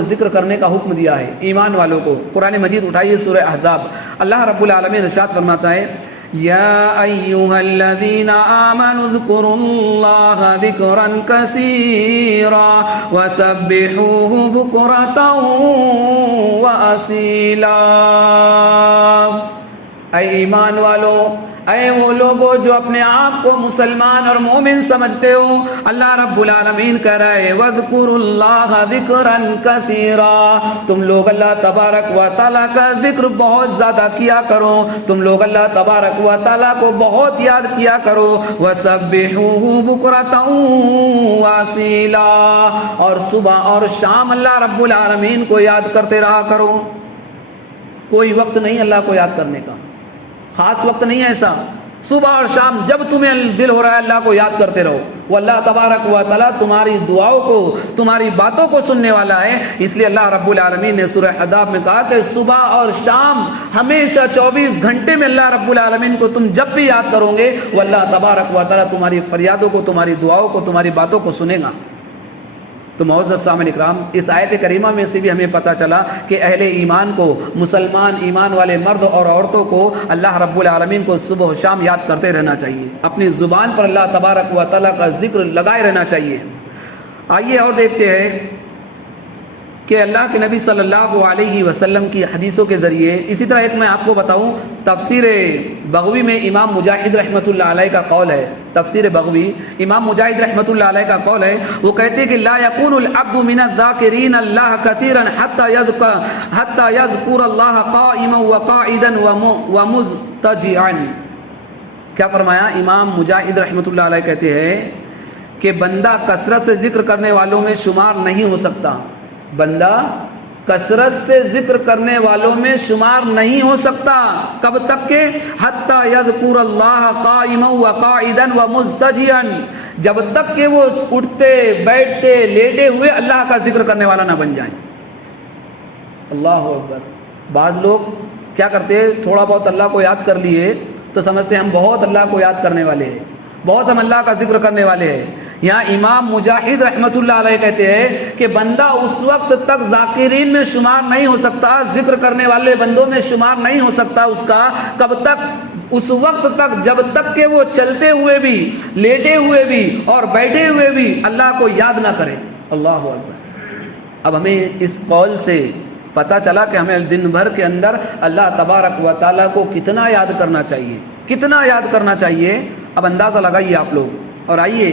ذکر کرنے کا حکم دیا ہے ایمان والوں کو۔ قرآن مجید اٹھائیے سورہ احزاب، اللہ رب العالمین ارشاد فرماتا ہے یا ایھا الذین آمنوا اذکروا اللہ ذکرا کثیرا وسبحوہ بکرۃ واصیلا۔ اے ایمان والو، اے وہ لوگوں جو اپنے آپ کو مسلمان اور مومن سمجھتے ہو، اللہ رب العالمین کہہ رہا ہے وَاذْكُرُوا اللَّهَ ذِكْرًا كَثِيرًا، تم لوگ اللہ تبارک و تعالیٰ کا ذکر بہت زیادہ کیا کرو، تم لوگ اللہ تبارک و تعالیٰ کو بہت یاد کیا کرو، وَسَبِّحُوهُ بُكْرَةً وَأَصِيلًا، اور صبح اور شام اللہ رب العالمین کو یاد کرتے رہا کرو۔ کوئی وقت نہیں اللہ کو یاد کرنے کا، خاص وقت نہیں ہے ایسا، صبح اور شام جب تمہیں دل ہو رہا ہے اللہ کو یاد کرتے رہو۔ وہ اللہ تبارک و تعالیٰ تمہاری دعاؤں کو، تمہاری باتوں کو سننے والا ہے، اس لیے اللہ رب العالمین نے سورہ احزاب میں کہا کہ صبح اور شام ہمیشہ 24 گھنٹے میں اللہ رب العالمین کو تم جب بھی یاد کرو گے، وہ اللہ تبارک و تعالیٰ تمہاری فریادوں کو، تمہاری دعاؤں کو، تمہاری باتوں کو سنے گا۔ تو معزز سامعین اکرام، اس آیت کریمہ میں سے بھی ہمیں پتہ چلا کہ اہل ایمان کو، مسلمان ایمان والے مرد اور عورتوں کو اللہ رب العالمین کو صبح و شام یاد کرتے رہنا چاہیے، اپنی زبان پر اللہ تبارک و تعالیٰ کا ذکر لگائے رہنا چاہیے۔ آئیے اور دیکھتے ہیں کہ اللہ کے نبی صلی اللہ علیہ وسلم کی حدیثوں کے ذریعے، اسی طرح ایک میں آپ کو بتاؤں، تفسیر بغوی میں امام مجاہد رحمۃ اللہ علیہ کا قول ہے، تفسیر بغوی امام مجاہد رحمۃ اللہ علیہ کا قول ہے، وہ کہتے ہیں کہ لا يكون العبد من الذاکرین اللہ کثیرا حتى يذكر اللہ قائما وقاعدا ومضطجعا۔ کیا فرمایا؟ امام مجاہد رحمۃ اللہ علیہ کہتے ہیں کہ بندہ کثرت سے ذکر کرنے والوں میں شمار نہیں ہو سکتا، بندہ کثرت سے ذکر کرنے والوں میں شمار نہیں ہو سکتا، کب تک کہ حتی یذکر اللہ قائما وقاعدا ومضطجعا، جب تک کہ وہ اٹھتے بیٹھتے لیٹے ہوئے اللہ کا ذکر کرنے والا نہ بن جائیں۔ اللہ اکبر۔ بعض لوگ کیا کرتے ہیں، تھوڑا بہت اللہ کو یاد کر لیے تو سمجھتے ہیں ہم بہت اللہ کو یاد کرنے والے ہیں، بہت ہم اللہ کا ذکر کرنے والے ہیں۔ یہاں امام مجاہد رحمۃ اللہ علیہ کہتے ہیں کہ بندہ اس وقت تک ذاکرین میں شمار نہیں ہو سکتا، ذکر کرنے والے بندوں میں شمار نہیں ہو سکتا اس کا، کب تک؟ اس وقت تک جب تک کہ وہ چلتے ہوئے بھی، لیٹے ہوئے بھی اور بیٹھے ہوئے بھی اللہ کو یاد نہ کرے۔ اللہ اکبر۔ اب ہمیں اس قول سے پتہ چلا کہ ہمیں دن بھر کے اندر اللہ تبارک و تعالیٰ کو کتنا یاد کرنا چاہیے، کتنا یاد کرنا چاہیے۔ اب اندازہ لگائیے آپ لوگ، اور آئیے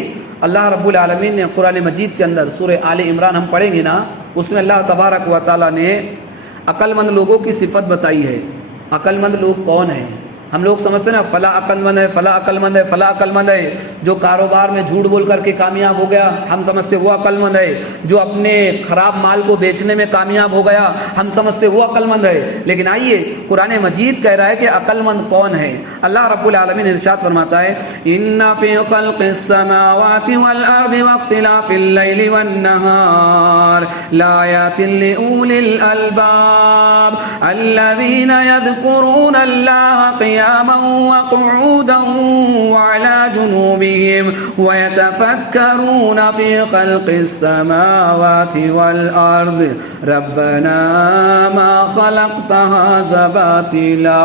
اللہ رب العالمین نے قرآن مجید کے اندر سورہ آل عمران ہم پڑھیں گے نا، اس میں اللہ تبارک و تعالیٰ نے عقل مند لوگوں کی صفت بتائی ہے۔ عقل مند لوگ کون ہیں؟ ہم لوگ سمجھتے ہیں نا فلاں عقل مند ہے، فلاں عقل مند ہے، فلاں عقل مند ہے، جو کاروبار میں جھوٹ بول کر کے کامیاب ہو گیا ہم سمجھتے وہ عقل مند ہے، جو اپنے خراب مال کو بیچنے میں کامیاب ہو گیا ہم سمجھتے وہ عقل مند ہے۔ لیکن آئیے قرآن مجید کہہ رہا ہے کہ عقل مند کون ہے۔ اللہ رب العالمین ارشاد فرماتا ہے ان فی خلق السماوات والارض واختلاف اللیل والنہار لآیات لأولی الالباب الذین یذکرون اللہ قیاما وقعودا وعلى جنوبهم ويتفكرون في خلق السماوات والأرض ربنا ما خلقت هذا باطلا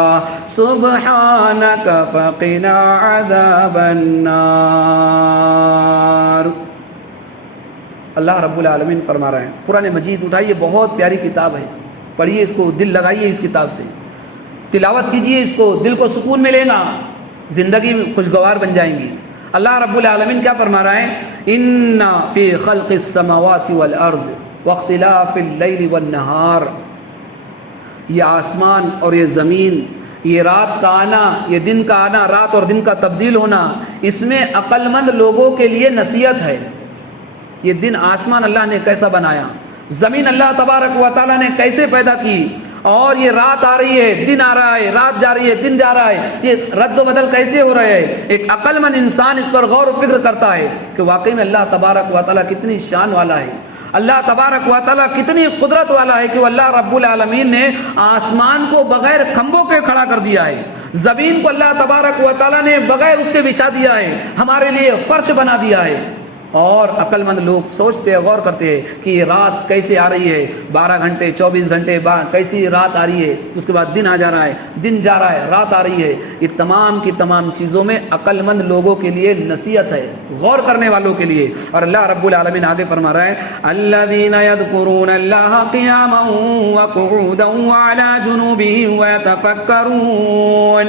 سبحانك فقنا عذاب النار۔ اللہ رب العالمین فرما رہے ہیں، قرآن مجید اٹھائیے، بہت پیاری کتاب ہے، پڑھیے اس کو، دل لگائیے اس کتاب سے، تلاوت کیجئے اس کو، دل کو سکون ملے گا، زندگی خوشگوار بن جائیں گی۔ اللہ رب العالمین کیا فرما رہا ہے؟ ان فی خلق السماوات والارض واختلاف اللیل والنہار، یہ آسمان اور یہ زمین، یہ رات کا آنا، یہ دن کا آنا، رات اور دن کا تبدیل ہونا، اس میں عقل مند لوگوں کے لیے نصیحت ہے۔ یہ دن آسمان اللہ نے کیسا بنایا، زمین اللہ تبارک و تعالیٰ نے کیسے پیدا کی، اور یہ رات آ رہی ہے، دن آ رہا ہے، رات جا رہی ہے، دن جا رہا ہے، یہ رد و بدل کیسے ہو رہے ہیں۔ ایک عقل مند انسان اس پر غور و فکر کرتا ہے کہ واقعی میں اللہ تبارک و تعالیٰ کتنی شان والا ہے، اللہ تبارک و تعالیٰ کتنی قدرت والا ہے کہ وہ اللہ رب العالمین نے آسمان کو بغیر کھمبوں کے کھڑا کر دیا ہے، زمین کو اللہ تبارک و تعالیٰ نے بغیر اس کے بچھا دیا ہے، ہمارے لیے فرش بنا دیا ہے۔ اور عقل مند لوگ سوچتے ہیں، غور کرتے ہیں کہ یہ رات کیسے آ رہی ہے، 12 گھنٹے 24 گھنٹے کیسی رات آ رہی ہے، اس کے بعد دن آ جا رہا ہے، دن جا رہا ہے، رات آ رہی ہے۔ یہ تمام کی تمام چیزوں میں عقل مند لوگوں کے لیے نصیحت ہے، غور کرنے والوں کے لیے۔ اور اللہ رب العالمین آگے فرما رہا ہے الذین یذکرون اللہ قیاما وقعودا وعلی جنوبہم ویتفکرون،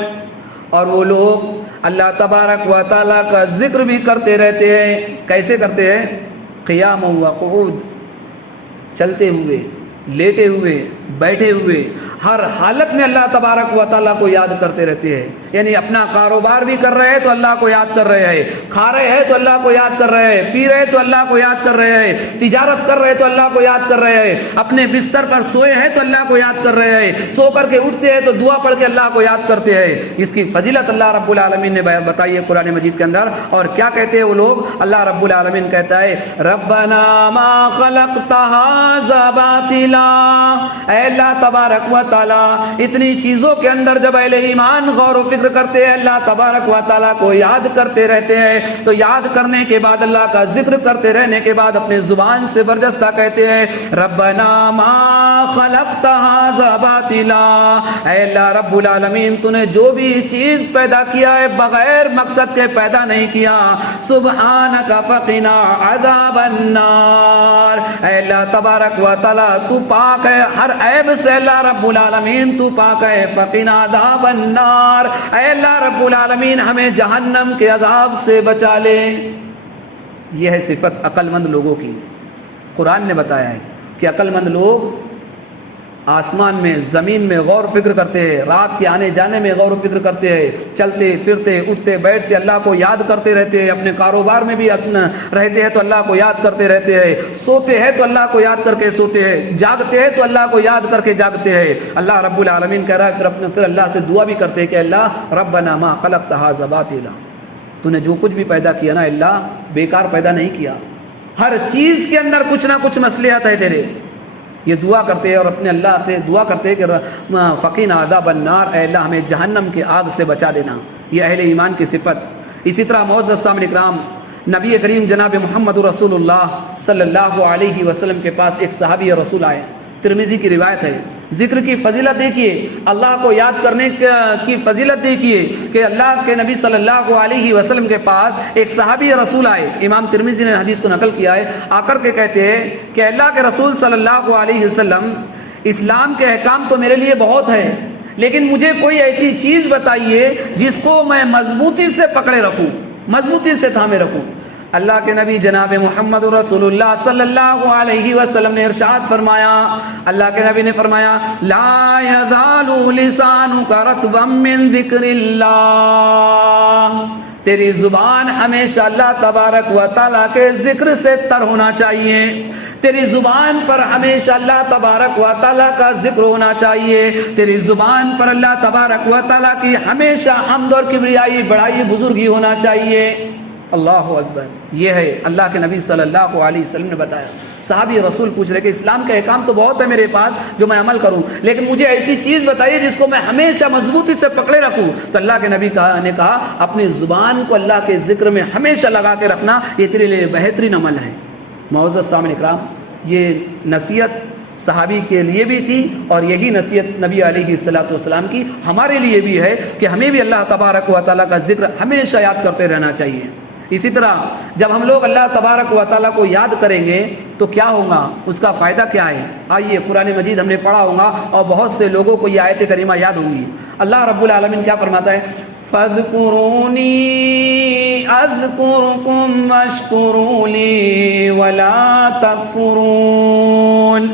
اور وہ لوگ اللہ تبارک و تعالیٰ کا ذکر بھی کرتے رہتے ہیں۔ کیسے کرتے ہیں؟ قیام و قعود، چلتے ہوئے، لیٹے ہوئے، بیٹھے ہوئے، ہر حالت میں اللہ تبارک و تعالیٰ کو یاد کرتے رہتے ہیں۔ یعنی اپنا کاروبار بھی کر رہے ہیں تو اللہ کو یاد کر رہے ہیں، کھا رہے ہیں تو اللہ کو یاد کر رہے ہیں، پی رہے تو اللہ کو یاد کر رہے ہیں، تجارت کر رہے تو اللہ کو یاد کر رہے ہیں، اپنے بستر پر سوئے ہیں تو اللہ کو یاد کر رہے ہیں، سو کر کے اٹھتے ہیں تو دعا پڑھ کے اللہ کو یاد کرتے ہیں۔ اس کی فضیلت اللہ رب العالمین نے بتائی ہے قرآن مجید کے اندر۔ اور کیا کہتے ہیں وہ لوگ؟ اللہ رب العالمین کہتا ہے ربنا ما خلقت ھذا باطلا، اے اللہ تبارک و تعالیٰ اتنی چیزوں کے اندر جب اہل ایمان غور و فکر کرتے ہیں، اللہ تبارک و تعالیٰ کو یاد کرتے رہتے ہیں، تو یاد کرنے کے بعد اللہ کا ذکر کرتے رہنے کے بعد اپنے زبان سے برجستہ کہتے ہیں ربنا ما خلقت ھذا باطلا، اے اللہ رب العالمین تو نے جو بھی چیز پیدا کیا ہے بغیر مقصد کے پیدا نہیں کیا، سبحانک فقنا عذاب النار، اے اللہ تبارک و تعالیٰ تو پاک ہے ہر عیب سے، اللہ رب العالمین تو پاک ہے، فقنا عذاب النار، اے اللہ رب العالمین ہمیں جہنم کے عذاب سے بچا لے۔ یہ ہے صفت عقل مند لوگوں کی۔ قرآن نے بتایا ہے کہ عقل مند لوگ آسمان میں، زمین میں غور و فکر کرتے ہیں، رات کے آنے جانے میں غور و فکر کرتے ہیں، چلتے پھرتے اٹھتے بیٹھتے اللہ کو یاد کرتے رہتے ہیں، اپنے کاروبار میں بھی اپنا رہتے ہیں تو اللہ کو یاد کرتے رہتے ہیں، سوتے ہیں تو اللہ کو یاد کر کے سوتے ہیں، جاگتے ہیں تو اللہ کو یاد کر کے جاگتے ہیں۔ اللہ رب العالمین کہہ رہا ہے پھر اللہ سے دعا بھی کرتے ہیں کہ اللہ ربنا ما خلقت ھذا باطلا، تو نے جو کچھ بھی پیدا کیا نا اللہ بیکار پیدا نہیں کیا، ہر چیز کے اندر کچھ نہ کچھ مصلحت ہے تیرے۔ یہ دعا کرتے ہیں اور اپنے اللہ سے دعا کرتے ہیں کہ فقنا عذاب النار، اے اللہ ہمیں جہنم کے آگ سے بچا دینا۔ یہ اہل ایمان کی صفت۔ اسی طرح معزز سامعین اکرام، نبی کریم جناب محمد رسول اللہ صلی اللہ علیہ وسلم کے پاس ایک صحابی رسول آئے، ترمذی کی روایت ہے۔ ذکر کی فضیلت دیکھیے، اللہ کو یاد کرنے کی فضیلت دیکھیے کہ اللہ کے نبی صلی اللہ علیہ وسلم کے پاس ایک صحابی رسول آئے، امام ترمذی نے حدیث کو نقل کیا ہے، آ کر کے کہتے ہیں کہ اللہ کے رسول صلی اللہ علیہ وسلم اسلام کے احکام تو میرے لیے بہت ہے، لیکن مجھے کوئی ایسی چیز بتائیے جس کو میں مضبوطی سے پکڑے رکھوں، مضبوطی سے تھامے رکھوں۔ اللہ کے نبی جناب محمد رسول اللہ صلی اللہ علیہ وسلم نے ارشاد فرمایا، اللہ کے نبی نے فرمایا لا یزال لسانک رطبا من ذکر اللہ، تیری زبان ہمیشہ اللہ تبارک و تعالیٰ کے ذکر سے تر ہونا چاہیے، تیری زبان پر ہمیشہ اللہ تبارک و تعالیٰ کا ذکر ہونا چاہیے، تیری زبان پر اللہ تبارک و تعالیٰ کی ہمیشہ حمد اور کبریائی بڑائی بزرگی ہونا چاہیے۔ اللہ اکبر، یہ ہے اللہ کے نبی صلی اللہ علیہ وسلم نے بتایا۔ صحابی رسول پوچھ رہے کہ اسلام کا احکام تو بہت ہے میرے پاس جو میں عمل کروں، لیکن مجھے ایسی چیز بتائیے جس کو میں ہمیشہ مضبوطی سے پکڑے رکھوں۔ تو اللہ کے نبی نے کہا اپنی زبان کو اللہ کے ذکر میں ہمیشہ لگا کے رکھنا، یہ تیرے لیے بہترین عمل ہے۔ معزز سامعین اکرام، یہ نصیحت صحابی کے لیے بھی تھی اور یہی نصیحت نبی علیہ الصلوۃ والسلام کی ہمارے لیے بھی ہے کہ ہمیں بھی اللہ تبارک و تعالیٰ کا ذکر ہمیشہ یاد کرتے رہنا چاہیے۔ اسی طرح جب ہم لوگ اللہ تبارک و تعالیٰ کو یاد کریں گے تو کیا ہوگا، اس کا فائدہ کیا ہے؟ آئیے قرآن مجید ہم نے پڑھا ہوگا اور بہت سے لوگوں کو یہ آیت کریمہ یاد ہوں گی۔ اللہ رب العالمین کیا فرماتا ہے؟ فاذکرونی اذکرکم واشکروا لی ولا تکفرون۔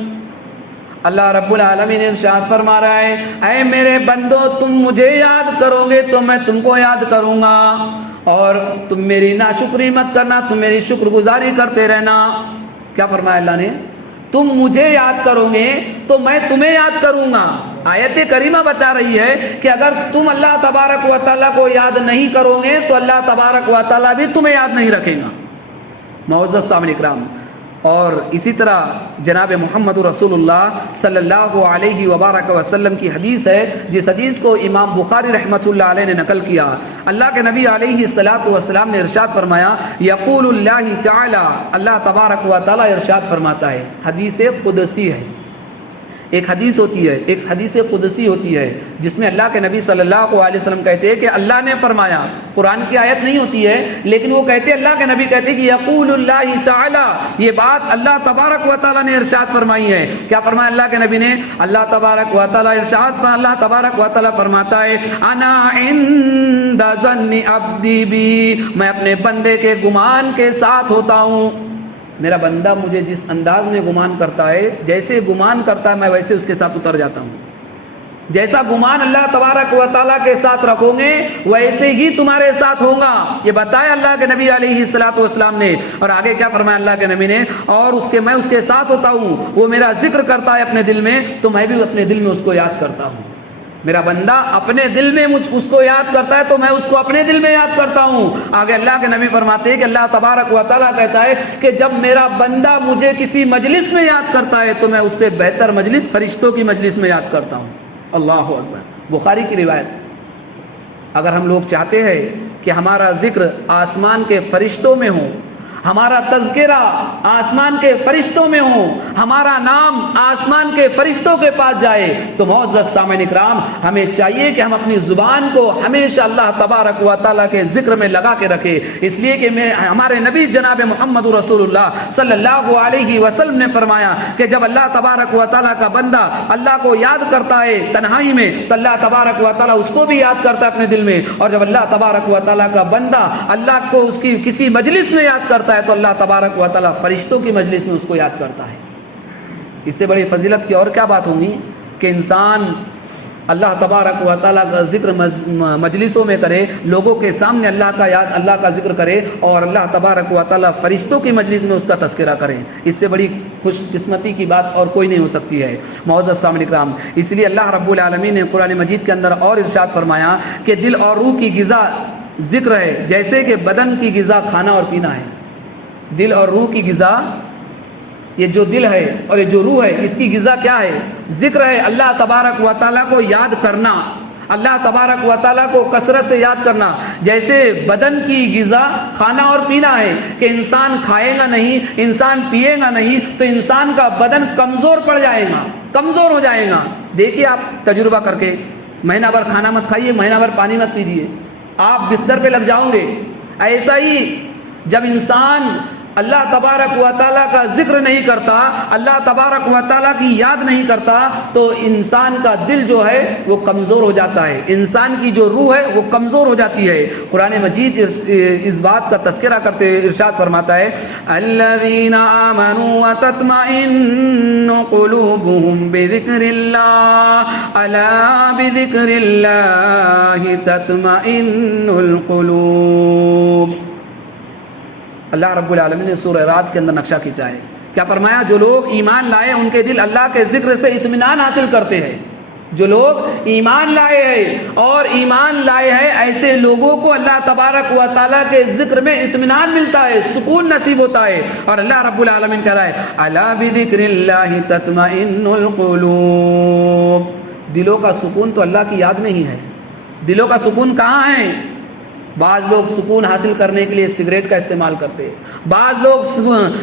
اللہ رب العالمین ارشاد فرما رہا ہے اے میرے بندو تم مجھے یاد کرو گے تو میں تم کو یاد کروں گا، اور تم میری ناشکری مت کرنا، تم میری شکر گزاری کرتے رہنا۔ کیا فرمایا اللہ نے؟ تم مجھے یاد کرو گے تو میں تمہیں یاد کروں گا۔ آیت کریمہ بتا رہی ہے کہ اگر تم اللہ تبارک و تعالیٰ کو یاد نہیں کرو گے تو اللہ تبارک و تعالیٰ بھی تمہیں یاد نہیں رکھے گا۔ معزز سامعین اکرام، اور اسی طرح جناب محمد رسول اللہ صلی اللہ علیہ وبارک وسلم کی حدیث ہے، جس حدیث کو امام بخاری رحمۃ اللہ علیہ نے نقل کیا۔ اللہ کے نبی علیہ الصلاۃ والسلام نے ارشاد فرمایا، یقول اللہ تعالی، اللہ تبارک و تعالی ارشاد فرماتا ہے، حدیث قدسی ہے، ایک حدیث ہوتی ہے، ایک حدیث قدسی ہوتی ہے جس میں اللہ کے نبی صلی اللہ علیہ وسلم کہتے ہیں کہ اللہ نے فرمایا، قرآن کی آیت نہیں ہوتی ہے لیکن وہ کہتے ہیں، اللہ کے نبی کہتے ہیں کہ یقول اللہ تعالی، یہ بات اللہ تبارک و تعالی نے ارشاد فرمائی ہے۔ کیا فرمایا اللہ کے نبی نے؟ اللہ تبارک و تعالی ارشاد، اللہ تبارک و تعالی فرماتا ہے، انا عند ظن عبدی بی، میں اپنے بندے کے گمان کے ساتھ ہوتا ہوں۔ میرا بندہ مجھے جس انداز میں گمان کرتا ہے، جیسے گمان کرتا ہے میں ویسے اس کے ساتھ اتر جاتا ہوں۔ جیسا گمان اللہ تبارک و تعالیٰ کے ساتھ رکھو گے ویسے ہی تمہارے ساتھ ہوگا، یہ بتایا اللہ کے نبی علیہ الصلوۃ والسلام نے۔ اور آگے کیا فرمایا اللہ کے نبی نے؟ اور میں اس کے ساتھ ہوتا ہوں، وہ میرا ذکر کرتا ہے اپنے دل میں تو میں بھی اپنے دل میں اس کو یاد کرتا ہوں۔ میرا بندہ اپنے دل میں اس کو یاد کرتا ہے تو میں اس کو اپنے دل میں یاد کرتا ہوں۔ آگے اللہ کے نبی فرماتے ہیں کہ اللہ تبارک و تعالیٰ کہتا ہے کہ جب میرا بندہ مجھے کسی مجلس میں یاد کرتا ہے تو میں اس سے بہتر مجلس فرشتوں کی مجلس میں یاد کرتا ہوں۔ اللہ اکبر، بخاری کی روایت۔ اگر ہم لوگ چاہتے ہیں کہ ہمارا ذکر آسمان کے فرشتوں میں ہو، ہمارا تذکرہ آسمان کے فرشتوں میں ہو، ہمارا نام آسمان کے فرشتوں کے پاس جائے، تو معزز سامعین اکرام ہمیں چاہیے کہ ہم اپنی زبان کو ہمیشہ اللہ تبارک و تعالیٰ کے ذکر میں لگا کے رکھے، اس لیے کہ ہمارے نبی جناب محمد رسول اللہ صلی اللہ علیہ وسلم نے فرمایا کہ جب اللہ تبارک و تعالیٰ کا بندہ اللہ کو یاد کرتا ہے تنہائی میں تو اللہ تبارک و تعالیٰ اس کو بھی یاد کرتا ہے اپنے دل میں، اور جب اللہ تبارک و تعالیٰ کا بندہ اللہ کو اس کی کسی مجلس میں یاد کرتا ہے تو اللہ تبارک و تعالیٰ فرشتوں کی مجلس میں اس کو یاد کرتا ہے۔ اس سے بڑی فضیلت کی اور کیا بات ہوگی کہ انسان اللہ تبارک و تعالیٰ کا ذکر مجلسوں میں کرے، لوگوں کے سامنے اللہ کا ذکر کرے، اور اللہ تبارک و تعالیٰ فرشتوں کی مجلس میں اس کا تذکرہ کرے۔ اس سے بڑی خوش قسمتی کی بات اور کوئی نہیں ہو سکتی ہے معزز سامعین اکرام۔ اس لیے اللہ رب العالمین نے قرآن مجید کے اندر اور ارشاد فرمایا کہ دل اور روح کی غذا ذکر ہے، جیسے کہ بدن کی غذا کھانا اور پینا ہے۔ دل اور روح کی غذا، یہ جو دل ہے اور یہ جو روح ہے اس کی غذا کیا ہے؟ ذکر ہے، اللہ تبارک و تعالیٰ کو یاد کرنا، اللہ تبارک و تعالیٰ کو کثرت سے یاد کرنا۔ جیسے بدن کی غذا کھانا اور پینا ہے کہ انسان کھائے گا نہیں، انسان پیے گا نہیں تو انسان کا بدن کمزور پڑ جائے گا، کمزور ہو جائے گا۔ دیکھیے آپ تجربہ کر کے، مہینہ بھر کھانا مت کھائیے، مہینہ بھر پانی مت پیجیے، آپ بستر پہ لگ جاؤں گے۔ ایسا ہی جب انسان اللہ تبارک و تعالیٰ کا ذکر نہیں کرتا، اللہ تبارک و تعالیٰ کی یاد نہیں کرتا تو انسان کا دل جو ہے وہ کمزور ہو جاتا ہے، انسان کی جو روح ہے وہ کمزور ہو جاتی ہے۔ قرآن مجید اس بات کا تذکرہ کرتے ہوئے ارشاد فرماتا ہے، الذین آمنوا وتطمئن قلوبهم بذکر اللہ الا بذکر اللہ تطمئن القلوب۔ اللہ رب العالمین نے سورہ رات کے اندر نقشہ کھینچا ہے، کیا فرمایا؟ جو لوگ ایمان لائے ان کے دل اللہ کے ذکر سے اطمینان حاصل کرتے ہیں۔ جو لوگ ایمان لائے ہیں اور ایمان لائے ہیں ایسے لوگوں کو اللہ تبارک و تعالیٰ کے ذکر میں اطمینان ملتا ہے، سکون نصیب ہوتا ہے۔ اور اللہ رب العالمین کہہ رہا ہے، الا بذکر اللہ تطمئن القلوب۔ دلوں کا سکون تو اللہ کی یاد میں ہی ہے۔ دلوں کا سکون کہاں ہے؟ بعض لوگ سکون حاصل کرنے کے لیے سگریٹ کا استعمال کرتے ہیں، بعض لوگ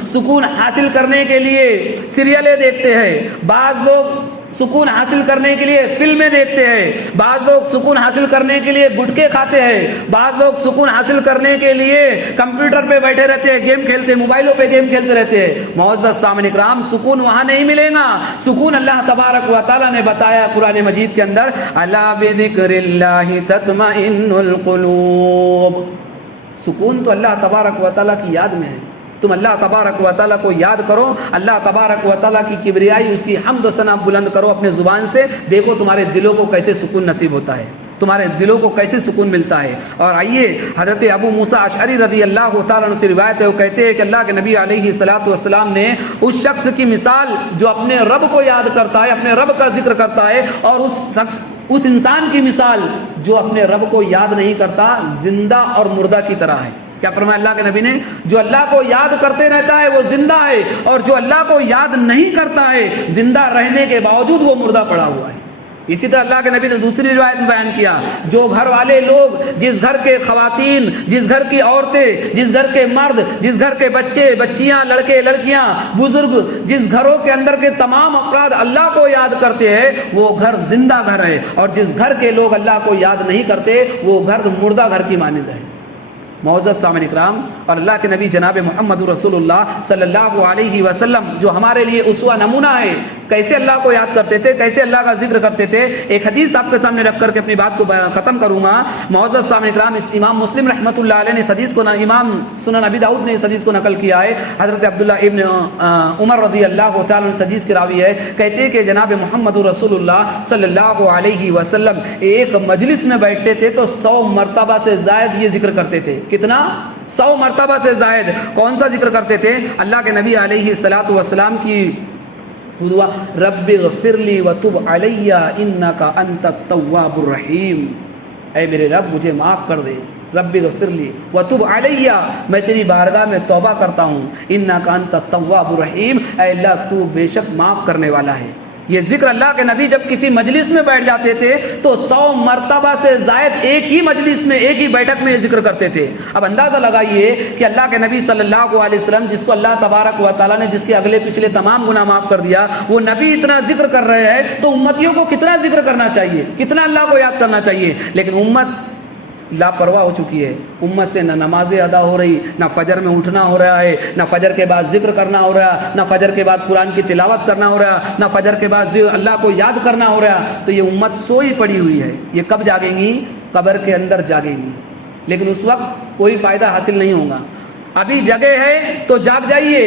سکون حاصل کرنے کے لیے سیریلیں دیکھتے ہیں، بعض لوگ سکون حاصل کرنے کے لیے فلمیں دیکھتے ہیں، بعض لوگ سکون حاصل کرنے کے لیے گٹکے کھاتے ہیں، بعض لوگ سکون حاصل کرنے کے لیے کمپیوٹر پہ بیٹھے رہتے ہیں، گیم کھیلتے ہیں، موبائلوں پہ گیم کھیلتے رہتے ہیں۔ معزز سامعین اکرام، سکون وہاں نہیں ملے گا۔ سکون اللہ تبارک و تعالیٰ نے بتایا قرآن مجید کے اندر، الا بذکر اللہ تطمئن القلوب۔ سکون تو اللہ تبارک و تعالیٰ کی یاد میں ہے۔ تم اللہ تبارک و تعالیٰ کو یاد کرو، اللہ تبارک و تعالیٰ کی کبریائی، اس کی حمد و ثنا بلند کرو اپنے زبان سے، دیکھو تمہارے دلوں کو کیسے سکون نصیب ہوتا ہے، تمہارے دلوں کو کیسے سکون ملتا ہے۔ اور آئیے حضرت ابو موسیٰ اشعری رضی اللہ تعالیٰ عنہ سے روایت ہے، وہ کہتے ہیں کہ اللہ کے نبی علیہ الصلوۃ والسلام نے اس شخص کی مثال جو اپنے رب کو یاد کرتا ہے، اپنے رب کا ذکر کرتا ہے، اور اس انسان کی مثال جو اپنے رب کو یاد نہیں کرتا، زندہ اور مردہ کی طرح ہے۔ کیا فرمایا اللہ کے نبی نے؟ جو اللہ کو یاد کرتے رہتا ہے وہ زندہ ہے، اور جو اللہ کو یاد نہیں کرتا ہے زندہ رہنے کے باوجود وہ مردہ پڑا ہوا ہے۔ اسی طرح اللہ کے نبی نے دوسری روایت میں بیان کیا، جو گھر والے لوگ، جس گھر کے خواتین، جس گھر کی عورتیں، جس گھر کے مرد، جس گھر کے بچے بچیاں، لڑکے لڑکیاں، بزرگ، جس گھروں کے اندر کے تمام افراد اللہ کو یاد کرتے ہیں وہ گھر زندہ گھر ہے، اور جس گھر کے لوگ اللہ کو یاد نہیں کرتے وہ گھر مردہ گھر کی مانند ہے۔ معزز سامعین اکرام، اور اللہ کے نبی جناب محمد رسول اللہ صلی اللہ علیہ وسلم جو ہمارے لیے اسوہ نمونہ ہے، کیسے اللہ کو یاد کرتے تھے، کیسے اللہ کا ذکر کرتے تھے، ایک حدیث آپ کے سامنے رکھ کر کے اپنی بات کو ختم کروں گا۔ معزز سامعین اکرام، اس امام مسلم رحمۃ اللہ علیہ نے اس حدیث کو، امام سنن ابی داؤد نے اس حدیث کو نقل کیا ہے، حضرت عبداللہ ابن عمر رضی اللہ تعالیٰ عنہ اس حدیث کی راوی ہے، کہتے ہیں کہ جناب محمد رسول اللہ صلی اللہ علیہ وسلم ایک مجلس میں بیٹھتے تھے تو 100 مرتبہ سے زائد یہ ذکر کرتے تھے۔ کتنا؟ 100 مرتبہ سے زائد۔ کون سا ذکر کرتے تھے؟ اللہ کے نبی علیہ الصلوۃ والسلام کی دعا، رب اغفر لی وتب علی انک انت التواب الرحیم، اے میرے رب مجھے معاف کر دے، رب اغفر لی وتب علی، میں تیری بارگاہ میں توبہ کرتا ہوں، انک انت التواب الرحیم، اے اللہ تو بے شک معاف کرنے والا ہے۔ یہ ذکر اللہ کے نبی جب کسی مجلس میں بیٹھ جاتے تھے تو 100 مرتبہ سے زائد ایک ہی مجلس میں، ایک ہی بیٹھک میں یہ ذکر کرتے تھے۔ اب اندازہ لگائیے کہ اللہ کے نبی صلی اللہ علیہ وسلم، جس کو اللہ تبارک و تعالیٰ نے جس کے اگلے پچھلے تمام گناہ معاف کر دیا، وہ نبی اتنا ذکر کر رہے ہیں تو امتیوں کو کتنا ذکر کرنا چاہیے، کتنا اللہ کو یاد کرنا چاہیے۔ لیکن امت لاپرواہ ہو چکی ہے، امت سے نہ نمازیں ادا ہو رہی، نہ فجر میں اٹھنا ہو رہا ہے، نہ فجر کے بعد ذکر کرنا ہو رہا، نہ فجر کے بعد قرآن کی تلاوت کرنا ہو رہا، نہ فجر کے بعد اللہ کو یاد کرنا ہو رہا۔ تو یہ امت سوئی پڑی ہوئی ہے، یہ کب جاگیں گی؟ قبر کے اندر جاگیں گی، لیکن اس وقت کوئی فائدہ حاصل نہیں ہوگا۔ ابھی جگہ ہے تو جاگ جائیے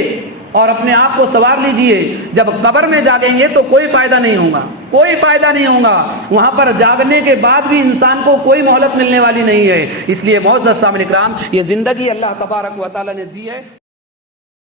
اور اپنے آپ کو سنوار لیجئے، جب قبر میں جاگیں گے تو کوئی فائدہ نہیں ہوگا، کوئی فائدہ نہیں ہوگا، وہاں پر جاگنے کے بعد بھی انسان کو کوئی مہلت ملنے والی نہیں ہے۔ اس لیے معزز سامعین اکرام، یہ زندگی اللہ تبارک و تعالیٰ نے دی ہے۔